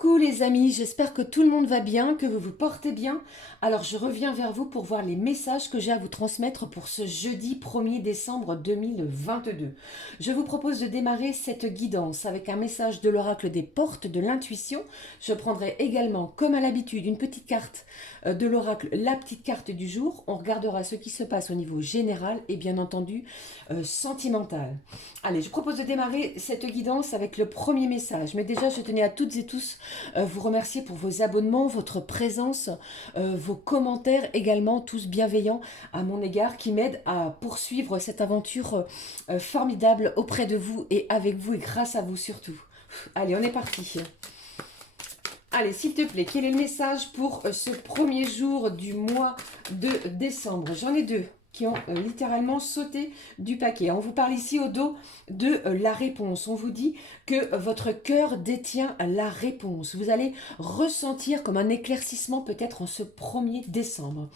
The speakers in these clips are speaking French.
Coucou les amis, j'espère que tout le monde va bien, que vous vous portez bien. Alors je reviens vers vous pour voir les messages que j'ai à vous transmettre pour ce jeudi 1er décembre 2022. Je vous propose de démarrer cette guidance avec un message de l'oracle des portes de l'intuition. Je prendrai également, comme à l'habitude, une petite carte de l'oracle, la petite carte du jour. On regardera ce qui se passe au niveau général et bien entendu sentimental. Allez, je propose de démarrer cette guidance avec le premier message. Mais déjà, je tenais à toutes et tous vous remercier pour vos abonnements, votre présence, vos commentaires également, tous bienveillants à mon égard, qui m'aident à poursuivre cette aventure formidable auprès de vous et avec vous et grâce à vous surtout. Allez, on est parti. Allez, s'il te plaît, quel est le message pour ce premier jour du mois de décembre? J'en ai deux qui ont littéralement sauté du paquet. On vous parle ici au dos de la réponse. On vous dit que votre cœur détient la réponse. Vous allez ressentir comme un éclaircissement peut-être en ce 1er décembre.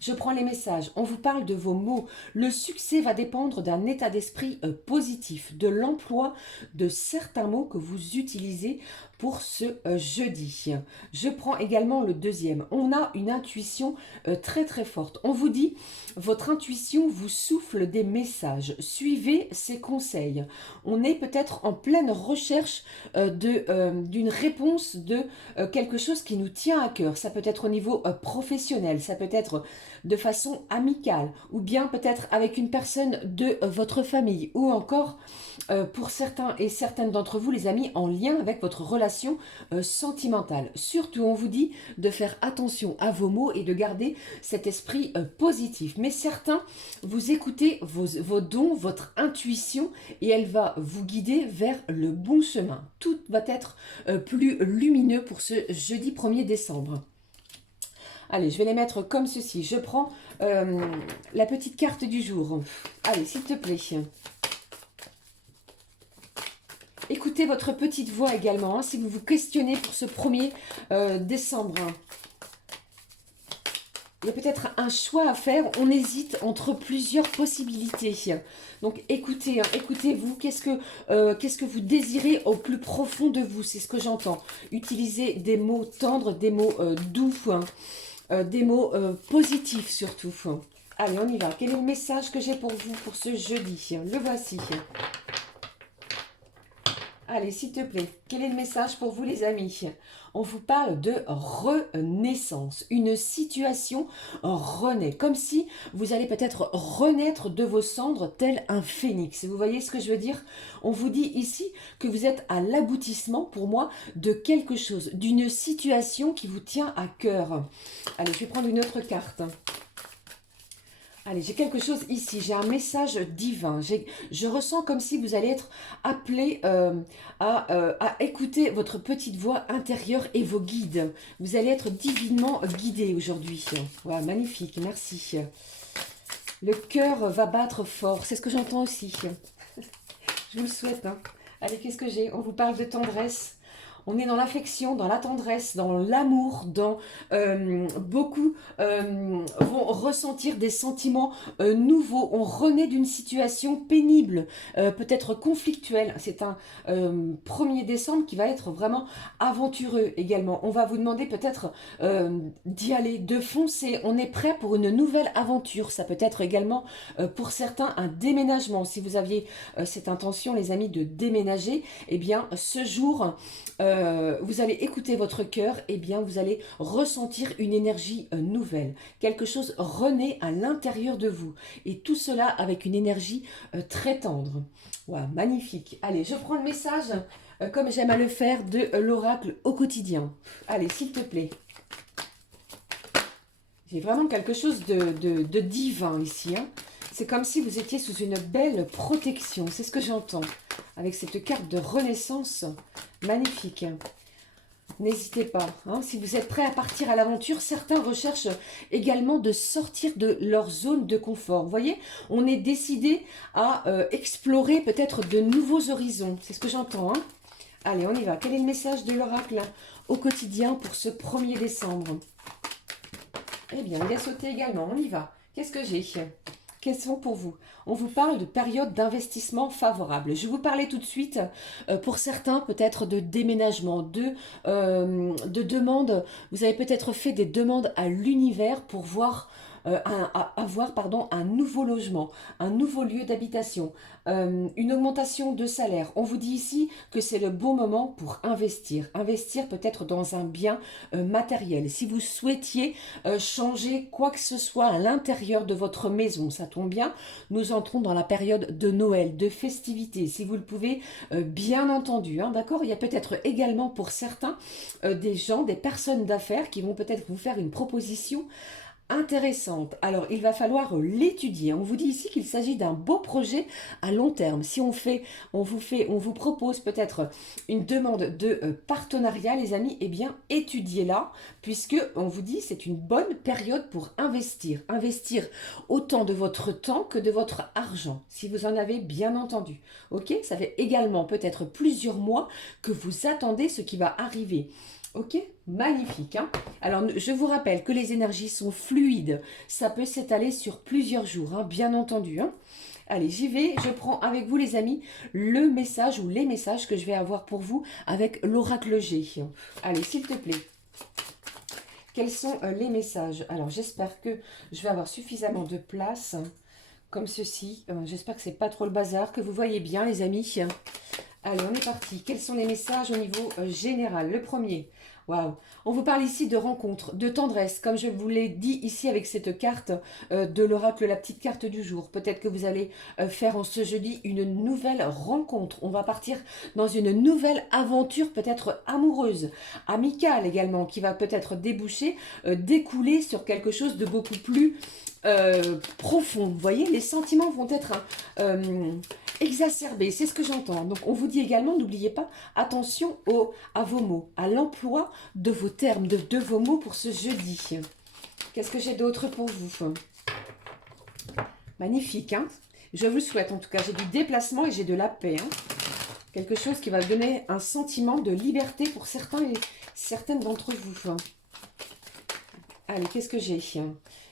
Je prends les messages. On vous parle de vos mots. Le succès va dépendre d'un état d'esprit positif, de l'emploi de certains mots que vous utilisez pour ce jeudi. Je prends également le deuxième. On a une intuition très très forte. On vous dit, votre intuition vous souffle des messages. Suivez ses conseils. On est peut-être en pleine recherche d'une réponse de quelque chose qui nous tient à cœur. Ça peut être au niveau professionnel, ça peut être de façon amicale, ou bien peut-être avec une personne de votre famille, ou encore pour certains et certaines d'entre vous, les amis, en lien avec votre relation sentimentale. Surtout, on vous dit de faire attention à vos mots et de garder cet esprit positif. Mais certains, vous écoutez vos dons, votre intuition, et elle va vous guider vers le bon chemin. Tout va être plus lumineux pour ce jeudi 1er décembre. Allez, je vais les mettre comme ceci. Je prends la petite carte du jour. Allez, s'il te plaît. Écoutez votre petite voix également, hein, si vous vous questionnez pour ce 1er décembre. Il y a peut-être un choix à faire, on hésite entre plusieurs possibilités. Donc écoutez, hein, écoutez-vous, qu'est-ce que vous désirez au plus profond de vous? C'est ce que j'entends. Utilisez des mots tendres, des mots doux, hein, des mots positifs surtout. Allez, on y va. Quel est le message que j'ai pour vous pour ce jeudi? Le voici. Allez, s'il te plaît, quel est le message pour vous les amis? On vous parle de renaissance. Une situation renaît. Comme si vous allez peut-être renaître de vos cendres tel un phénix. Vous voyez ce que je veux dire? On vous dit ici que vous êtes à l'aboutissement, pour moi, de quelque chose. D'une situation qui vous tient à cœur. Allez, je vais prendre une autre carte. Allez, j'ai quelque chose ici, j'ai un message divin. Je ressens comme si vous allez être appelé à écouter votre petite voix intérieure et vos guides. Vous allez être divinement guidé aujourd'hui. Voilà, magnifique, merci. Le cœur va battre fort, c'est ce que j'entends aussi. Je vous le souhaite. Hein. Allez, qu'est-ce que j'ai? On vous parle de tendresse. On est dans l'affection, dans la tendresse, dans l'amour, dans beaucoup vont ressentir des sentiments nouveaux. On renaît d'une situation pénible, peut-être conflictuelle. C'est un 1er décembre qui va être vraiment aventureux également. On va vous demander peut-être d'y aller, de foncer. On est prêt pour une nouvelle aventure. Ça peut être également pour certains un déménagement. Si vous aviez cette intention, les amis, de déménager, eh bien ce jour... vous allez écouter votre cœur, et bien vous allez ressentir une énergie nouvelle. Quelque chose renaît à l'intérieur de vous. Et tout cela avec une énergie très tendre. Wow, magnifique. Allez, je prends le message, comme j'aime à le faire, de l'oracle au quotidien. Allez, s'il te plaît. J'ai vraiment quelque chose de divin ici. Hein. C'est comme si vous étiez sous une belle protection. C'est ce que j'entends. Avec cette carte de renaissance magnifique. N'hésitez pas, hein, si vous êtes prêts à partir à l'aventure, certains recherchent également de sortir de leur zone de confort. Vous voyez, on est décidé à explorer peut-être de nouveaux horizons. C'est ce que j'entends. Hein. Allez, on y va. Quel est le message de l'oracle au quotidien pour ce 1er décembre? Eh bien, il a sauté également. On y va. Qu'est-ce que j'ai? quels sont pour vous? On vous parle de période d'investissement favorable. Je vous parlais tout de suite, pour certains, peut-être de déménagement, de demandes. Vous avez peut-être fait des demandes à l'univers pour voir, avoir pardon, un nouveau logement, un nouveau lieu d'habitation, une augmentation de salaire. On vous dit ici que c'est le bon moment pour investir. Investir peut-être dans un bien matériel. Si vous souhaitiez changer quoi que ce soit à l'intérieur de votre maison, ça tombe bien, nous entrons dans la période de Noël, de festivités, si vous le pouvez, bien entendu, hein, d'accord. Il y a peut-être également pour certains des gens, des personnes d'affaires qui vont peut-être vous faire une proposition intéressante. Alors, il va falloir l'étudier. On vous dit ici qu'il s'agit d'un beau projet à long terme. Si on vous propose peut-être une demande de partenariat, les amis, eh bien, étudiez-la, puisque on vous dit c'est une bonne période pour investir. Investir autant de votre temps que de votre argent, si vous en avez bien entendu. Ok? Ça fait également peut-être plusieurs mois que vous attendez ce qui va arriver. Ok, magnifique. Hein. Alors, je vous rappelle que les énergies sont fluides. Ça peut s'étaler sur plusieurs jours, hein, bien entendu. Hein. Allez, j'y vais. Je prends avec vous, les amis, le message ou les messages que je vais avoir pour vous avec l'oracle G. Allez, s'il te plaît. Quels sont les messages? Alors, j'espère que je vais avoir suffisamment de place, comme ceci. J'espère que c'est pas trop le bazar, que vous voyez bien, les amis. Allez, on est parti. Quels sont les messages au niveau général? Le premier. Waouh. On vous parle ici de rencontre, de tendresse, comme je vous l'ai dit ici avec cette carte de l'oracle, la petite carte du jour. Peut-être que vous allez faire en ce jeudi une nouvelle rencontre. On va partir dans une nouvelle aventure, peut-être amoureuse, amicale également, qui va peut-être déboucher, découler sur quelque chose de beaucoup plus profond. Vous voyez, les sentiments vont être exacerbés, c'est ce que j'entends. Donc on vous dit également, n'oubliez pas, attention à vos mots, à l'emploi de vos termes, de vos mots pour ce jeudi. Qu'est-ce que j'ai d'autre pour vous? Magnifique, hein? Je vous le souhaite en tout cas. J'ai du déplacement et j'ai de la paix. Hein? Quelque chose qui va donner un sentiment de liberté pour certains et certaines d'entre vous. Allez, qu'est-ce que j'ai?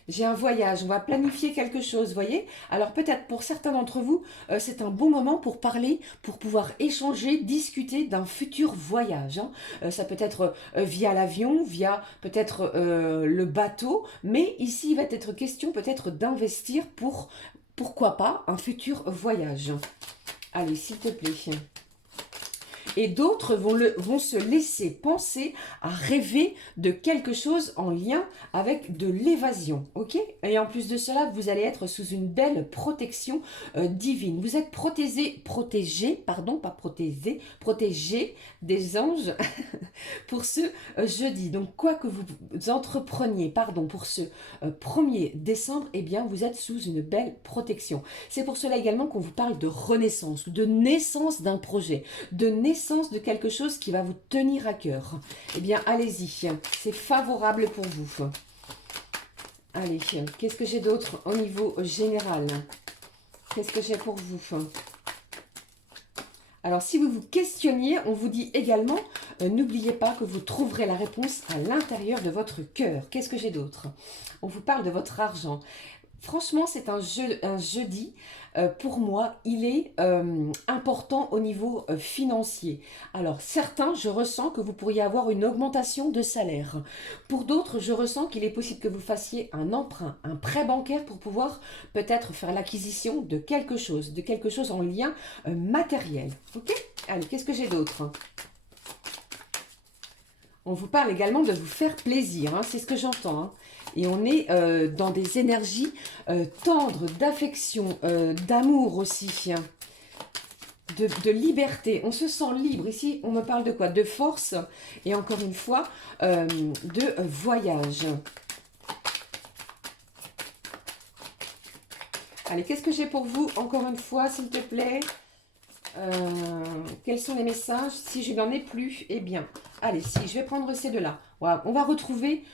J'ai un voyage, on va planifier quelque chose, vous voyez. Alors peut-être pour certains d'entre vous, c'est un bon moment pour parler, pour pouvoir échanger, discuter d'un futur voyage. Hein. Ça peut être via l'avion, via peut-être le bateau, mais ici il va être question peut-être d'investir pour, pourquoi pas, un futur voyage. Allez, s'il te plaît. Et d'autres vont se laisser penser à rêver de quelque chose en lien avec de l'évasion, ok? Et en plus de cela, vous allez être sous une belle protection divine. Vous êtes protégé des anges pour ce jeudi. Donc, quoi que vous entrepreniez, pour ce 1er décembre, eh bien, vous êtes sous une belle protection. C'est pour cela également qu'on vous parle de renaissance, de naissance d'un projet, de naissance de quelque chose qui va vous tenir à cœur. Eh bien, allez-y, c'est favorable pour vous. Allez, qu'est-ce que j'ai d'autre au niveau général? Qu'est-ce que j'ai pour vous? Alors, si vous vous questionniez, on vous dit également, n'oubliez pas que vous trouverez la réponse à l'intérieur de votre cœur. Qu'est-ce que j'ai d'autre? On vous parle de votre argent. Franchement, c'est un jeudi, pour moi, il est important au niveau financier. Alors, certains, je ressens que vous pourriez avoir une augmentation de salaire. Pour d'autres, je ressens qu'il est possible que vous fassiez un emprunt, un prêt bancaire pour pouvoir peut-être faire l'acquisition de quelque chose en lien matériel. Ok? Allez, qu'est-ce que j'ai d'autre? On vous parle également de vous faire plaisir, hein, c'est ce que j'entends. Hein. Et on est dans des énergies tendres, d'affection, d'amour aussi, hein, de liberté. On se sent libre. Ici, on me parle de quoi? De force et encore une fois, de voyage. Allez, qu'est-ce que j'ai pour vous? Encore une fois, s'il te plaît. Quels sont les messages? Si je n'en ai plus, eh bien, allez, si, je vais prendre ces deux-là. Voilà, on va retrouver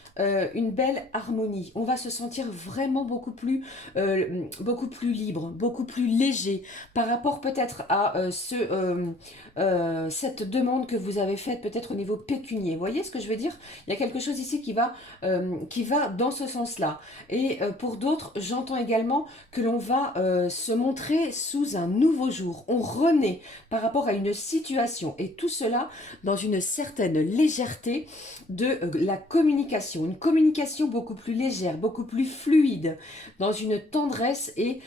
une belle harmonie. On va se sentir vraiment beaucoup plus libre, beaucoup plus léger par rapport peut-être à cette demande que vous avez faite peut-être au niveau pécunier. Vous voyez ce que je veux dire? Il y a quelque chose ici qui va dans ce sens-là. Et pour d'autres, j'entends également que l'on va se montrer sous un nouveau jour. On renaît par rapport à une situation et tout cela dans une certaine légèreté de la communication. Une communication beaucoup plus légère, beaucoup plus fluide, dans une tendresse et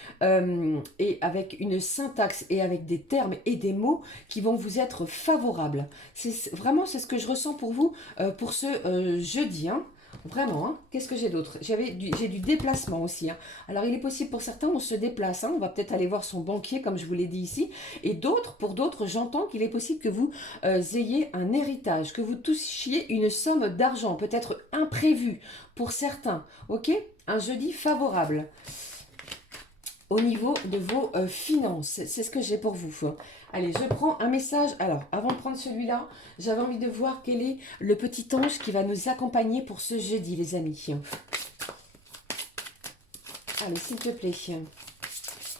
avec une syntaxe et avec des termes et des mots qui vont vous être favorables. Vraiment, c'est ce que je ressens pour vous pour ce jeudi. Hein. Vraiment, hein. Qu'est-ce que j'ai d'autre? J'ai du déplacement aussi. Hein. Alors, il est possible pour certains, on se déplace. Hein. On va peut-être aller voir son banquier, comme je vous l'ai dit ici. Et pour d'autres, j'entends qu'il est possible que vous ayez un héritage, que vous touchiez une somme d'argent, peut-être imprévue pour certains. Ok? Un jeudi favorable au niveau de vos finances. C'est ce que j'ai pour vous. Allez, je prends un message. Alors, avant de prendre celui-là, j'avais envie de voir quel est le petit ange qui va nous accompagner pour ce jeudi, les amis. Allez, s'il te plaît.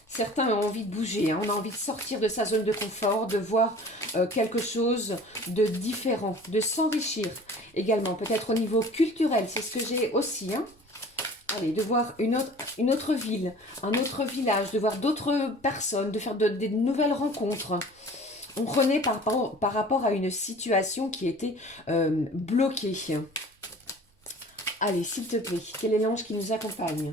Certains ont envie de bouger, hein. On a envie de sortir de sa zone de confort, de voir quelque chose de différent, de s'enrichir également, peut-être au niveau culturel, c'est ce que j'ai aussi, hein. Allez, de voir une autre ville, un autre village, de voir d'autres personnes, de faire des nouvelles rencontres. On renaît par rapport à une situation qui était bloquée. Allez, s'il te plaît, quel est l'ange qui nous accompagne?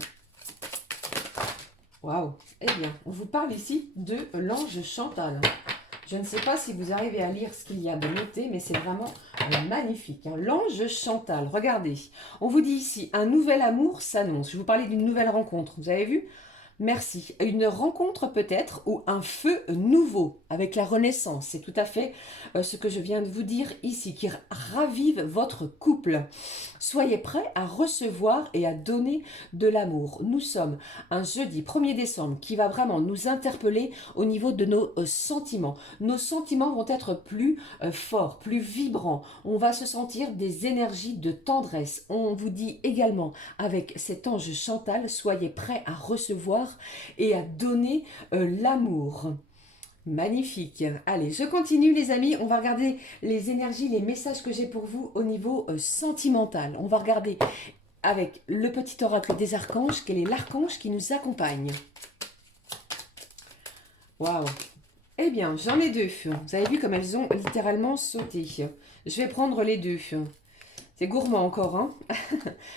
Waouh. Eh bien, on vous parle ici de l'ange Chantal. Je ne sais pas si vous arrivez à lire ce qu'il y a de noté, mais c'est vraiment magnifique. Hein. L'ange Chantal, regardez. On vous dit ici, un nouvel amour s'annonce. Je vous parlais d'une nouvelle rencontre, vous avez vu? Merci. Une rencontre peut-être ou un feu nouveau avec la renaissance. C'est tout à fait ce que je viens de vous dire ici, qui ravive votre couple. Soyez prêts à recevoir et à donner de l'amour. Nous sommes un jeudi 1er décembre qui va vraiment nous interpeller au niveau de nos sentiments. Nos sentiments vont être plus forts, plus vibrants. On va se sentir des énergies de tendresse. On vous dit également avec cet ange Chantal, soyez prêts à recevoir et à donner l'amour. Magnifique. Allez, je continue les amis. On va regarder les énergies, les messages que j'ai pour vous au niveau sentimental. On va regarder avec le petit oracle des archanges, quel est l'archange qui nous accompagne. Waouh. Eh bien, j'en ai deux. Vous avez vu comme elles ont littéralement sauté. Je vais prendre les deux. C'est gourmand encore, hein.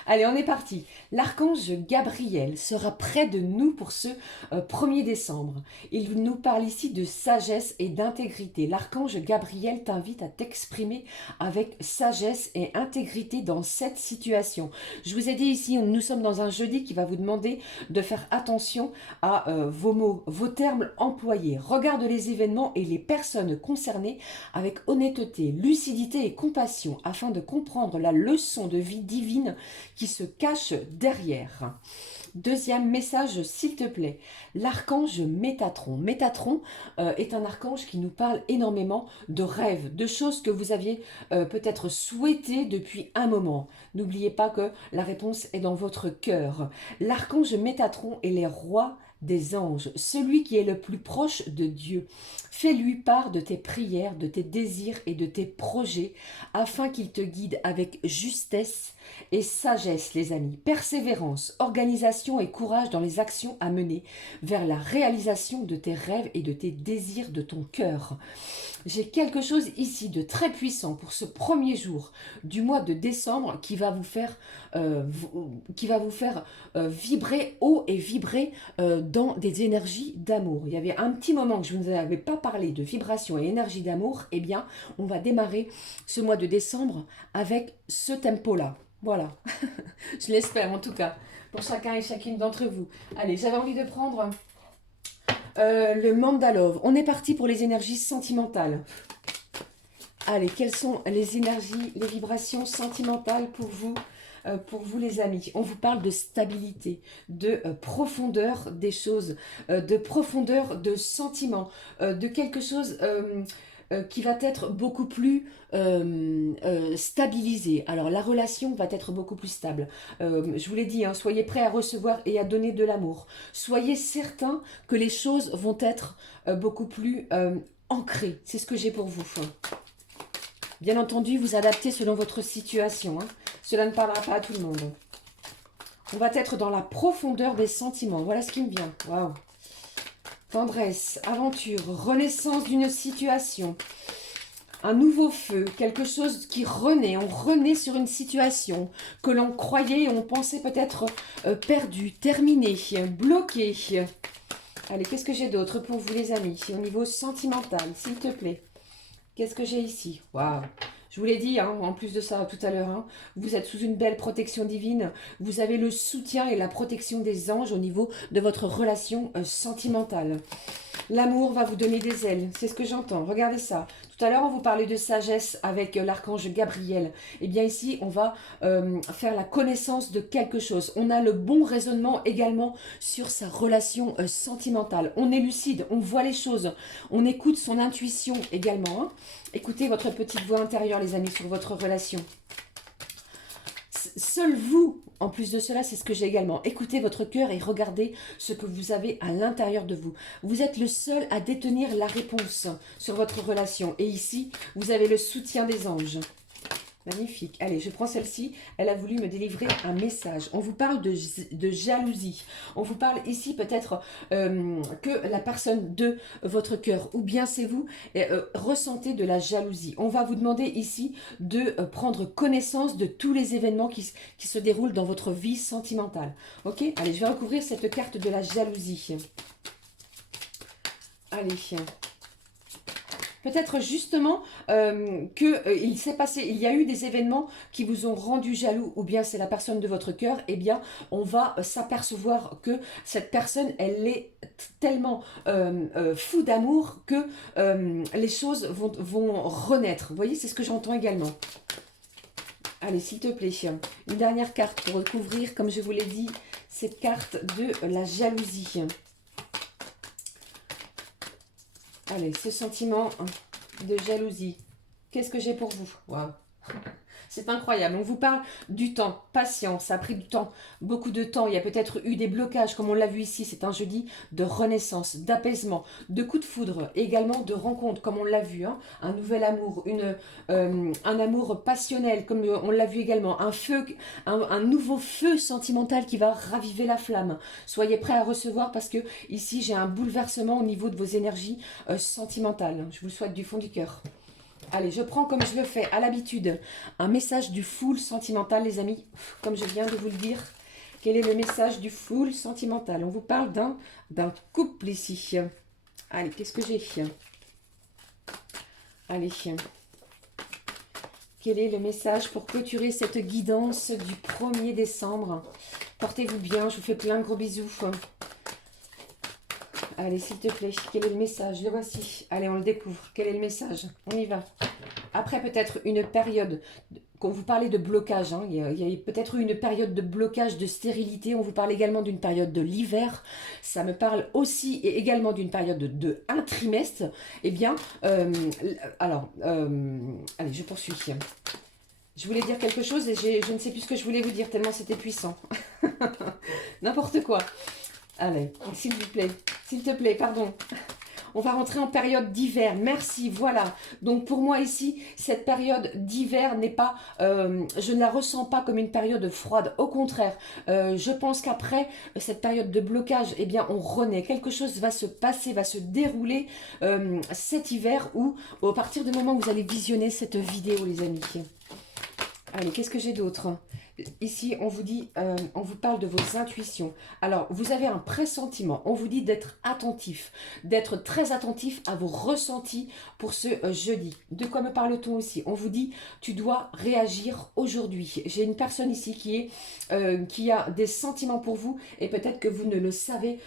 Allez, on est parti. L'archange Gabriel sera près de nous pour ce 1er décembre. Il nous parle ici de sagesse et d'intégrité. L'archange Gabriel t'invite à t'exprimer avec sagesse et intégrité dans cette situation. Je vous ai dit ici, nous sommes dans un jeudi qui va vous demander de faire attention à vos mots, vos termes employés. Regarde les événements et les personnes concernées avec honnêteté, lucidité et compassion afin de comprendre la leçon de vie divine qui se cache derrière. Deuxième message, s'il te plaît, l'archange Métatron. Métatron est un archange qui nous parle énormément de rêves, de choses que vous aviez peut-être souhaitées depuis un moment. N'oubliez pas que la réponse est dans votre cœur. L'archange Métatron est les rois des anges, celui qui est le plus proche de Dieu. Fais-lui part de tes prières, de tes désirs et de tes projets, afin qu'il te guide avec justesse et sagesse, les amis. Persévérance, organisation et courage dans les actions à mener vers la réalisation de tes rêves et de tes désirs de ton cœur. J'ai quelque chose ici de très puissant pour ce premier jour du mois de décembre qui va vous faire, vibrer haut et vibrer dans des énergies d'amour. Il y avait un petit moment que je ne vous avais pas parlé de vibration et énergie d'amour. Eh bien, on va démarrer ce mois de décembre avec ce tempo-là. Voilà, je l'espère en tout cas, pour chacun et chacune d'entre vous. Allez, j'avais envie de prendre le Mandalove. On est parti pour les énergies sentimentales. Allez, quelles sont les énergies, les vibrations sentimentales pour vous les amis? On vous parle de stabilité, de profondeur des choses, de profondeur de sentiments, de quelque chose qui va être beaucoup plus stabilisée. Alors la relation va être beaucoup plus stable. Je vous l'ai dit, hein, soyez prêts à recevoir et à donner de l'amour. Soyez certains que les choses vont être beaucoup plus ancrées. C'est ce que j'ai pour vous. Bien entendu, vous adaptez selon votre situation. Hein. Cela ne parlera pas à tout le monde. On va être dans la profondeur des sentiments. Voilà ce qui me vient. Waouh. Tendresse, aventure, renaissance d'une situation. Un nouveau feu, quelque chose qui renaît. On renaît sur une situation que l'on croyait et on pensait peut-être perdue, terminée, bloquée. Allez, qu'est-ce que j'ai d'autre pour vous les amis? Au niveau sentimental, s'il te plaît. Qu'est-ce que j'ai ici? Waouh! Je vous l'ai dit, hein, en plus de ça tout à l'heure, hein, vous êtes sous une belle protection divine. Vous avez le soutien et la protection des anges au niveau de votre relation sentimentale. L'amour va vous donner des ailes, c'est ce que j'entends. Regardez ça. Tout à l'heure, on vous parlait de sagesse avec l'archange Gabriel. Et bien ici, on va faire la connaissance de quelque chose. On a le bon raisonnement également sur sa relation sentimentale. On est lucide, on voit les choses. On écoute son intuition également. Hein. Écoutez votre petite voix intérieure, les amis, sur votre relation. Seul vous, en plus de cela, c'est ce que j'ai également. Écoutez votre cœur et regardez ce que vous avez à l'intérieur de vous. Vous êtes le seul à détenir la réponse sur votre relation. Et ici, vous avez le soutien des anges. Magnifique. Allez, je prends celle-ci. Elle a voulu me délivrer un message. On vous parle de jalousie. On vous parle ici peut-être que la personne de votre cœur, ou bien c'est vous, ressentez de la jalousie. On va vous demander ici de prendre connaissance de tous les événements qui se déroulent dans votre vie sentimentale. Ok? Allez, je vais recouvrir cette carte de la jalousie. Allez. Peut-être justement qu'il s'est passé, il y a eu des événements qui vous ont rendu jaloux, ou bien c'est la personne de votre cœur, eh bien on va s'apercevoir que cette personne, elle est tellement fou d'amour que les choses vont renaître. Vous voyez, c'est ce que j'entends également. Allez, s'il te plaît, une dernière carte pour recouvrir, comme je vous l'ai dit, cette carte de la jalousie. Allez, ce sentiment de jalousie. Qu'est-ce que j'ai pour vous? Waouh. C'est incroyable. On vous parle du temps, patience, ça a pris du temps, beaucoup de temps. Il y a peut-être eu des blocages, comme on l'a vu ici. C'est un jeudi de renaissance, d'apaisement, de coups de foudre, également de rencontres, comme on l'a vu. Hein. Un nouvel amour, un amour passionnel, comme on l'a vu également. Un feu, un nouveau feu sentimental qui va raviver la flamme. Soyez prêts à recevoir parce que ici, j'ai un bouleversement au niveau de vos énergies sentimentales. Je vous le souhaite du fond du cœur. Allez, je prends comme je le fais à l'habitude un message du full sentimental, les amis. Comme je viens de vous le dire, quel est le message du full sentimental? On vous parle d'un couple ici. Allez, qu'est-ce que j'ai? Allez. Quel est le message pour clôturer cette guidance du 1er décembre? Portez-vous bien, je vous fais plein de gros bisous. Allez, s'il te plaît, quel est le message? Le voici. Allez, on le découvre. Quel est le message? On y va. Après, peut-être une période, quand vous parlez de blocage, hein, il y a peut-être eu une période de blocage, de stérilité. On vous parle également d'une période de l'hiver. Ça me parle aussi et également d'une période de un trimestre. Eh bien, allez, je poursuis. Je voulais dire quelque chose et je ne sais plus ce que je voulais vous dire tellement c'était puissant. N'importe quoi. Allez, s'il vous plaît, s'il te plaît, pardon. On va rentrer en période d'hiver. Merci, voilà. Donc pour moi ici, cette période d'hiver n'est pas, je ne la ressens pas comme une période froide. Au contraire, je pense qu'après cette période de blocage, eh bien on renaît. Quelque chose va se passer, va se dérouler cet hiver ou à partir du moment où vous allez visionner cette vidéo, les amis. Allez, qu'est-ce que j'ai d'autre ? Ici, on vous dit, on vous parle de vos intuitions. Alors, vous avez un pressentiment. On vous dit d'être attentif, d'être très attentif à vos ressentis pour ce jeudi. De quoi me parle-t-on ici? On vous dit, tu dois réagir aujourd'hui. J'ai une personne ici qui a des sentiments pour vous et peut-être que vous ne le savez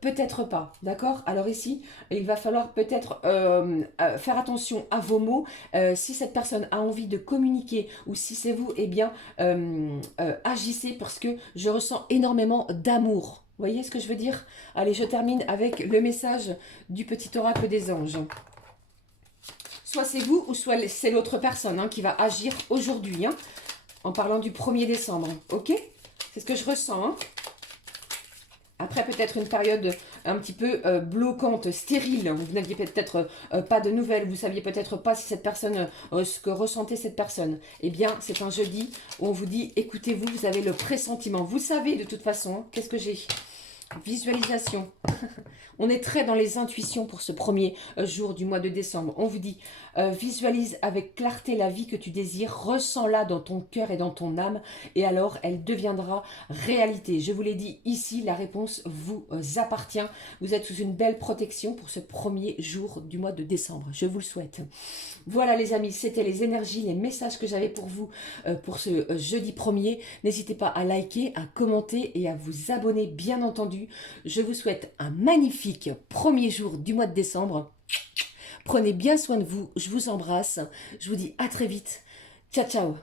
peut-être pas. D'accord? Alors ici, il va falloir peut-être faire attention à vos mots. Si cette personne a envie de communiquer ou si c'est vous, eh bien... agissez parce que je ressens énormément d'amour. Vous voyez ce que je veux dire? Allez, je termine avec le message du petit oracle des anges. Soit c'est vous ou soit c'est l'autre personne hein, qui va agir aujourd'hui, hein, en parlant du 1er décembre. Ok? C'est ce que je ressens. Hein. Après, peut-être une période un petit peu bloquante, stérile. Vous n'aviez peut-être pas de nouvelles. Vous ne saviez peut-être pas si cette personne, ce que ressentait cette personne. Eh bien, c'est un jeudi où on vous dit, écoutez-vous, vous avez le pressentiment. Vous savez de toute façon, qu'est-ce que j'ai? Visualisation. On est très dans les intuitions pour ce premier jour du mois de décembre. On vous dit, visualise avec clarté la vie que tu désires, ressens-la dans ton cœur et dans ton âme, et alors elle deviendra réalité. Je vous l'ai dit ici, la réponse vous appartient. Vous êtes sous une belle protection pour ce premier jour du mois de décembre. Je vous le souhaite. Voilà les amis, c'était les énergies, les messages que j'avais pour vous pour ce jeudi 1er. N'hésitez pas à liker, à commenter et à vous abonner bien entendu. Je vous souhaite un magnifique premier jour du mois de décembre. Prenez bien soin de vous, je vous embrasse. Je vous dis à très vite. Ciao, ciao.